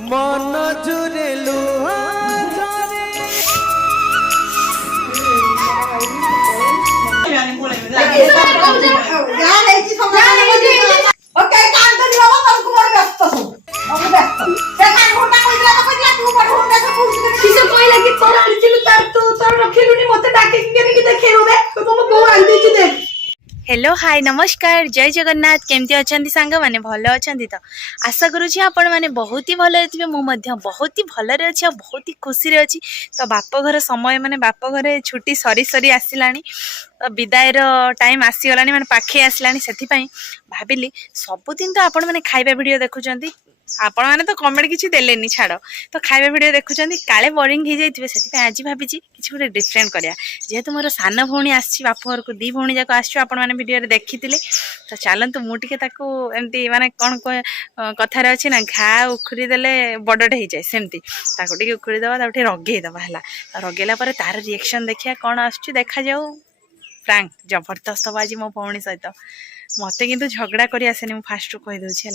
मन जुरे लुहा hello hi नमस्कार जय जगन्नाथ केमती अच्छा सांग मैंने भल अच्छा तो आशा करुँच आपण मैंने बहुत ही भल थे मुझे बहुत ही भलरे अच्छी और बहुत ही खुशी अच्छी तो बापघर समय माने बापघर छुट्टी सरी सरी आसला तो विदायर टाइम आसीगला माने पाखे आसला से भाविली सबुदिन तो आपण मैंने खाଇବା वीडियो देखुं आपण मैंने तो कमेंट किसी देलेनी छाड़ तो खाଇବା वीडियो देखुं काले बोरिंग हो जाए से आज भावी किसी गोटे डिफरेंट करा जेहेतु मोर सान भौणी आसी बाप घर को दी भौणी जाक आडियो देखी तो चलतु मुझे एमती माने कौन कथार अच्छी ना घा उखुरी देले बड़टे हो जाए सेमती टे उखुरी दबा रगेदबा है रगेला तार रिएक्शन देखिया कौन आसुची देखा जाऊ फ्रांक जबरदस्त हम आज मो भौणी सहित मत कि झगड़ा कर आसेनि मुझे फास्ट कहीदे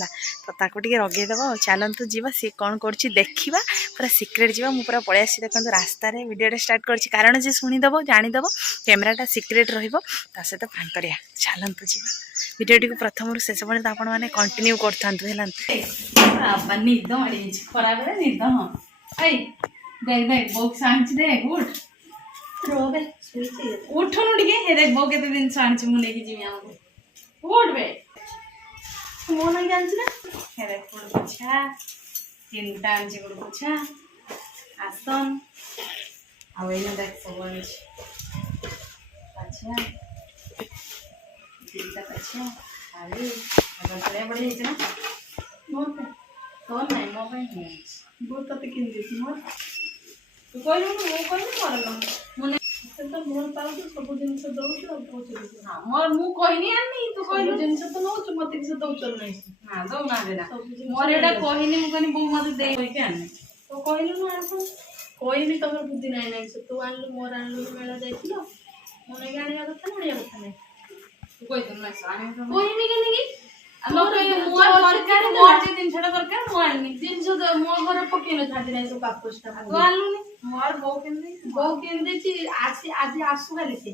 तो ताको टे रगेदबा चलतु जी सी कौन कर देखा पूरा सिक्रेट जी पूरा पलि आसी देखो रास्त वीडियो स्टार्ट कर कारण जी शुणीदेव जानीदेव कैमेराटा सिक्रेट रहित फ्रांक करिया चलतु जी वीडियो को प्रथम शेष पर्यटन आपण मैंने कंटिन्यू कर निद मारी खरा बेले निद हाँ देख देख बो आनी देख उठ उठनु टे देख बो के दिन आनी मुझे जी उठ बे मो नहीं जानছি না हे देख गुड़ पोछा तीनटा आनी गुड़ पोछा आसन आ एने देख सब आनी अच्छा दिलता अच्छा अरे अगर चले बड़ी है ना मोर तो नहीं मो पे नहीं बहुत तते किन देती मोर तू कहलु ना मो कहलु करलो मुने तो मोर पाउ तो सब दिन से दउ छ पहुंच हां मोर मु कहनी आनी तू कहलु दिन से तो नो छ मते से दउ चल नहीं हां दउ ना देना मोर एटा कहनी मु कहनी बो मते दे होई के आनी तो कहलु ना आसो कहनी तमर बुद्धि नाही नाही से तू आनलु मोर आनलु मेला जाइथिलो मोने गाणिया कथा नडिया कथा नहीं तू कहि दम ना साने कहनी के नहीं आलो मोर सरकार मोर जे दिन छडा सरकार मो आनी दिन जो मो घर पकेनो छाती नाही तो कापुस्टा तो आनलु नहीं मोर बो केंदे ची आसी आज आसु खाली से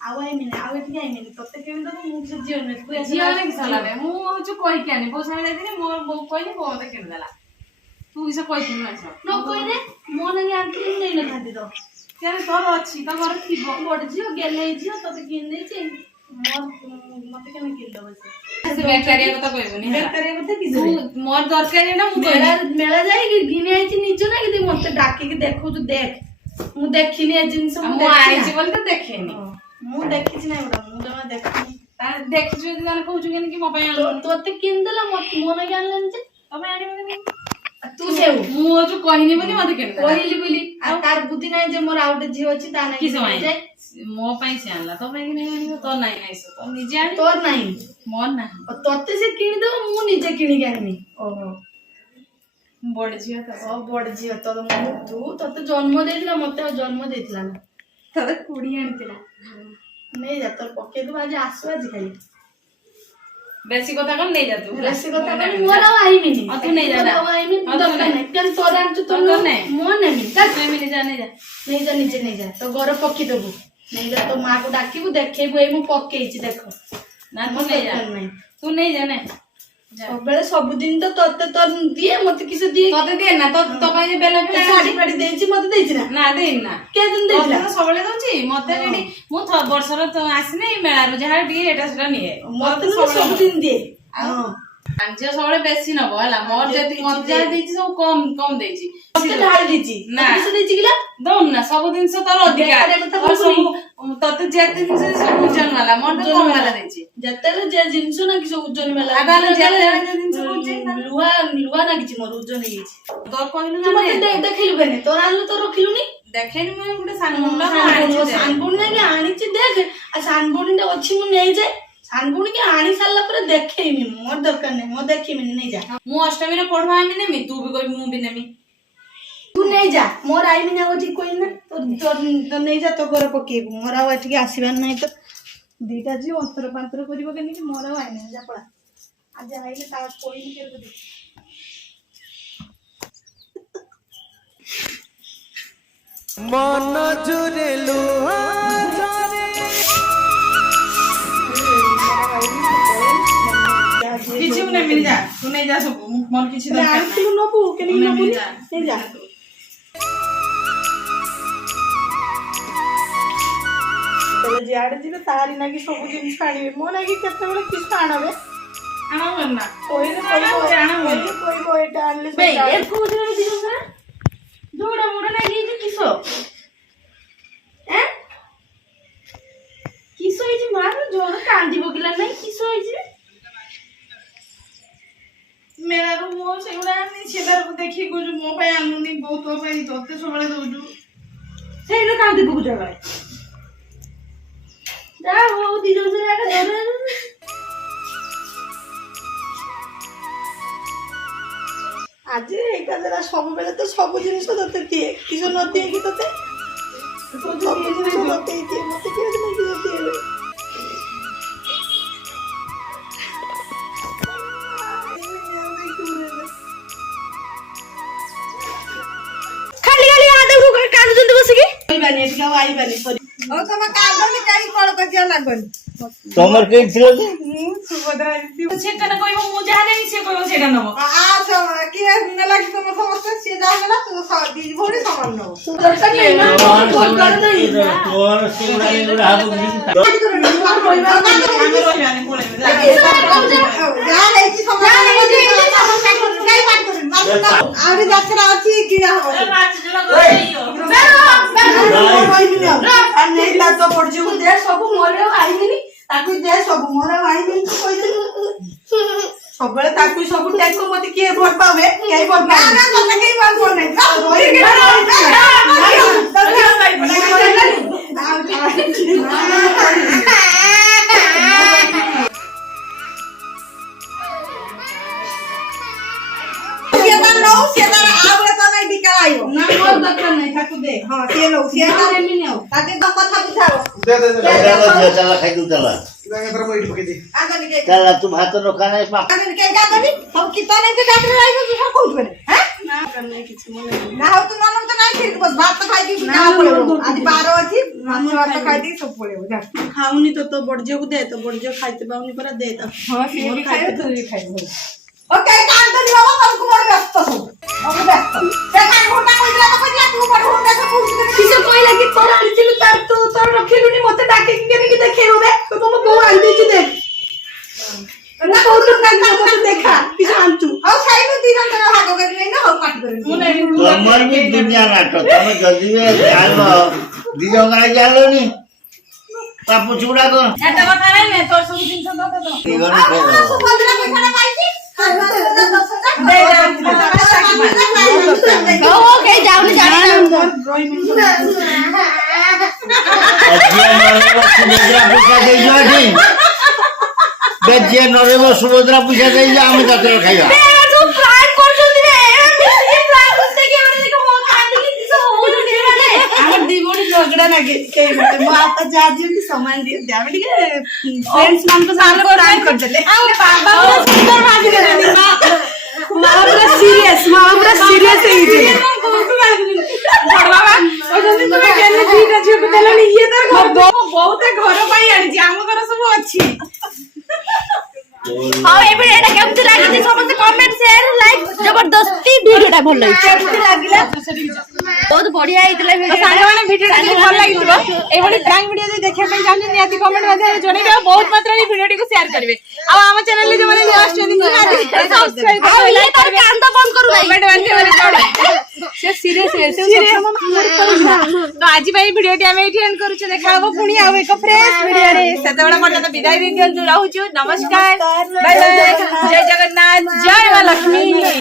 आवाई मिने आवे ठीक आई मिने तते केन दबो मु से जीवन में तू जीवन में साला रे मु जो कहि के आनी बो साने जाई मोर बो कहनी बो मते केन देला तू इसे कहि दिन ना न कहि ने मो नगे आंटी नहीं न खाती तो केन तोर अछि त घर थिबो बड जियो गेले जियो तते केन दे छी मोर मते केन केन दबो से बेकारिया कथा कहबोनी बेकारिया कथा कि तू मोर दरकारी ना मु मेला जाई कि गिने आइची निजो ना कि मते डाकी के देखो तू देख मु देखिनी ए जिंस मु आइची बोल तो देखेनी मु देखि छी ना बडा मु जमा देखिनी ता देखि छी जन कहू छी कि मो पय तोते किन देला मो ना जानलन जे तमे आनी मने तू से मु जो कहिनी बोली मते केन कहिली बोली आ तार बुद्धि नाही जे मोर आउटे जीव अछि ता नाही कि समय मो पय से आनला तो पय कि नहीं आनी तो नाही नाही सो तो निजे आनी तोर नाही मोर ना तोते से किन दो मु निजे किनी के आनी ओहो बड़ झियो तो बड़ झियो तो तू तते जन्म देथिला मते जन्म देथिला ना तते कुड़ी आनतिला नहीं जा तोर पके दो आज आसु आज खाली बेसी कथा कर नहीं जा तू बेसी कथा कर मोर आई मिनी तू नहीं जा ना आई मिनी तो नहीं केन तोर आन तो नहीं मोर नहीं जा नहीं मिनी जा नहीं जा नीचे नहीं जा तो घर पकी देबू नहीं जा तो मां को डाकीबू देखेबू ए मु पकेइची देखो ना तू नहीं जा तू नहीं जा ना सबले सब दिन तो तते तो दिए मते किसे दिए तते दे ना तो तो पय बेला बेला साड़ी फाड़ी देछि मते देछि ना ना दे ना के दिन देला तो सबले दोछि मते एडी मु वर्षर तो आसिने मेला रो जहा दिए एटा सेटा निए मते सब दिन दिए हां अंजे सबले बेसी नबो हला मोर जति मते जा देछि सब कम कम देछि मते ढाल देछि ना किसे देछि किला दोन ना सब दिन से तोर अधिकार और सब तते जेते दिन से सब उजन वाला मोर तो कम वाला देछि जते जे जिंस ना कि सब उजन वाला आगाले जे दिन से उजन लुआ लुआ ना कि मोर उजन हे तो कहलु ना मते देखिलु बने तोर आनलु तो रखिलु नी देखेनी मैं गुटे सानबुंडा आनी सानबुंडा के आनी छि देख आ सानबुंडा अछि मु नै जाय सानबुंडी के आनी साला पर देखेनी मोर दरकार नै मो देखिमिनी नै जा मु अष्टमी रे पढवा आमी नेमी तू भी कोइ मु भी नेमी तू नहीं जा मोर आई मिना वो ठीक कोई ना तो नहीं जा तो घर पके मोर आ ठीक आसीबार नहीं तो दीटा जी अंतर पांतर करिवो केनी मोर आई नहीं जा पड़ा आज आइले ता कोई नहीं कर दे मन जुरे लुहा झरे କିଛି ବି ନେଇ ଯା ତୁ ନେଇ ଯା ସବୁ ମୋର କିଛି ଦରକାର ନାହିଁ ନବୁ କେନି ନବୁ ଯା ନେଇ ଯା ତଲେ ଯିଆଡେ ଯିବେ ତାରି ନାଗି ସବୁ ଜିନିଷ ଆଣିବେ ମୋ ନାଗି କେତେବେଳେ କିଛି ଆଣବେ ଆଣ ନା କହିଲେ କହିବ ଏଇଟା ଆଣିଲେ ବେ ସେଇଟା ଏ କୋଉଦିନ ଦିନ ନା ଦୌଡ଼ା ମୋଡ଼ା ଲାଗି ହେଇଛି କିସ କିସ ହେଇଛି ମା ଜୋର କାନ୍ଦି ପକିଲା ନାହିଁ କିସ ହେଇଛି ମେଳାରୁ ମୋ ସେଗୁଡ଼ା ଆଣି ସେଟାକୁ ଦେଖିକି କହୁଛୁ ମୋ ପାଇଁ ଆଣୁନି ବୋଉ ତୋ ପାଇଁ ତତେ ସବୁବେଳେ ଦଉଛୁ ସେଇଟା କାନ୍ଦି ପକୁଛ ଭାଇ ଯା ହଉ ଦି ଜଣ ଆଜି ଏଇଟା ଦେଲା ସବୁବେଳେ ତ ସବୁ ଜିନିଷ ତତେ ଦିଏ କିସ ନ ଦିଏ କି ତତେ ସବୁ ଜିନିଷ ତତେ ଦିଏ ମତେ କିଏ ନେଇକି ଦିଏ ଖାଲି ଖାଲି ହାତ କାନ୍ଦୁଛନ୍ତି ବସିକି ଆଇବାନି ଏଠି ଆଉ ଆଇବାନି ସରି ଆଉ ତମେ କାନ୍ଦନି କାହିଁ କଣ କରିଆ ଲାଗନି ତମର କେହି ଥିଲ ଯେ ସୁଭଦ୍ରା ସେଟା କହିବ ମୁଁ ଯାହା ନେବି ସେ କହିବ ସେଇଟା ନବ କିଏ ନେଲା କି ତମେ ସମସ୍ତେ ସିଏ ଯାହା ନେଲା ତୁ ଦି ଭଉଣୀ ସମାନ ନବ ତୋର ସେଗୁଡା ଏଗୁଡା ହବ କି? ଆମେ ରହିବାନି ପଳେଇବେ ଯାହା ହେଇଛି ଆହୁରି ଯାତ୍ରା ଅଛି କିଣା ହବ ତ ପଡୁଛି ଦେ ସବୁ ମୋର ଆଇମିନି ତାକୁ ଦେ ସବୁ ମୋର ଆଇମିନି ତୁ କହିଦେଲୁ ସବୁବେଳେ ତାକୁ ସବୁ ଟେକ ମତେ କିଏ ଭଲ ପାବେ କେହି ଭଲ ପାବେ ନା ତତେ କେହି ଭଲ ଚାଲା ଖାଇଦଉ ଚାଲା ଚାଲା ତୁ ଭାତ ନ ଖା ନାହିଁ ଖାଉନି ତ ତୋ ବଡ ଝିଅକୁ ଦେ ତ ବଡ ଝିଅ ଖାଇତେ ପାଉନି ପରା ଦେ ତ ମତେ ଡାକିକି କେମିତି ଦେଖେଇବୁ ମୋ ବୋଉ ଆଣିଦେଇଛି ଦେଖ ଦେଖା କିଛି ଆଣିଛୁ ଆଉ ଖାଇନୁ ଦି ଜଣ ଭାଗ କରି ନେଇ ଆଉ ପାଟି କରିବୁ ତମର ବି ଦୁନିଆ ନାଟ ତମେ ଯଦି ଜାଣିଲ ଦି ଜଣ କାହିଁ ଜାଣିଲନି ପାପୁଛ ଗୁଡାକ ଏଟା କଥା ନାହିଁ ତୋର ସବୁ ଜିନିଷ ଯିଏ ନରେବ ସୁଭଦ୍ରା ପଇସା ଦେଇଛି ଆମେ ଯାତ୍ରା ଖାଇବା ଝଗଡା ଲାଗେ ମୋ ବାପା ଯାହା ଦିଅନ୍ତି ସମାନ ଦିଅନ୍ତି ଆମେ ଟିକେ ଫ୍ରେଣ୍ଡସ୍ ମାନଙ୍କ ସାଙ୍ଗରେ ପ୍ରାଙ୍କ୍ କରିଦେଲେ ମା ପୁରା ସିରିୟସ୍ ହେଇଛି ବହୁତ ଘର ପାଇଁ ଆଣିଛି ଆମ ଘର ସବୁ ଅଛି ଆଉ ଏବେ ଏଟା କେମିତି ଲାଗିଛି ସମସ୍ତେ କମେଣ୍ଟ ସେୟାର ଲାଇକ୍ ଜବରଦସ୍ତି ଭିଡିଓଟା ଭଲ ହେଇଛି କେମିତି ଲାଗିଲା ବହୁତ ବଢିଆ ହେଇଥିଲା ଭିଡିଓ ସାଙ୍ଗମାନେ ଭିଡିଓଟା ଯଦି ଭଲ ଲାଗିଥିବ ଏଇଭଳି ପ୍ରାଙ୍କ୍ ଭିଡିଓ ଯଦି ଦେଖିବା ପାଇଁ ଚାହୁଁଛନ୍ତି ନିହାତି କମେଣ୍ଟ ମାଧ୍ୟମରେ ଜଣେଇବେ ଆଉ ବହୁତ ମାତ୍ରାରେ ଭିଡିଓଟିକୁ ସେୟାର କରିବେ ଆଉ ଆମ ଚ୍ୟାନେଲରେ ଯୋଉମାନେ ନୂଆ ଆସୁଛନ୍ତି ସବସ୍କ୍ରାଇବ କରିବେ କାନ୍ଦ ବନ୍ଦ କରୁନାହିଁ କମେଣ୍ଟ ମାଧ୍ୟମରେ ସେ ସିରିୟସ୍ ତ ଆଜି ପାଇଁ ଭିଡିଓଟି ଆମେ ଏଇଠି ଏଣ୍ଡ କରୁଛୁ ଦେଖା ହବ ପୁଣି ଆଉ ଏକ ଫ୍ରେଶ ଭିଡିଓରେ ସେତେବେଳେ ପର୍ଯ୍ୟନ୍ତ ବିଦାୟ ଦେଇ ଦିଅନ୍ତୁ ରହୁଛୁ ନମସ୍କାର ବାଏ ବାଏ ଜୟ ଜଗନ୍ନାଥ ଜୟ ମା ଲକ୍ଷ୍ମୀ।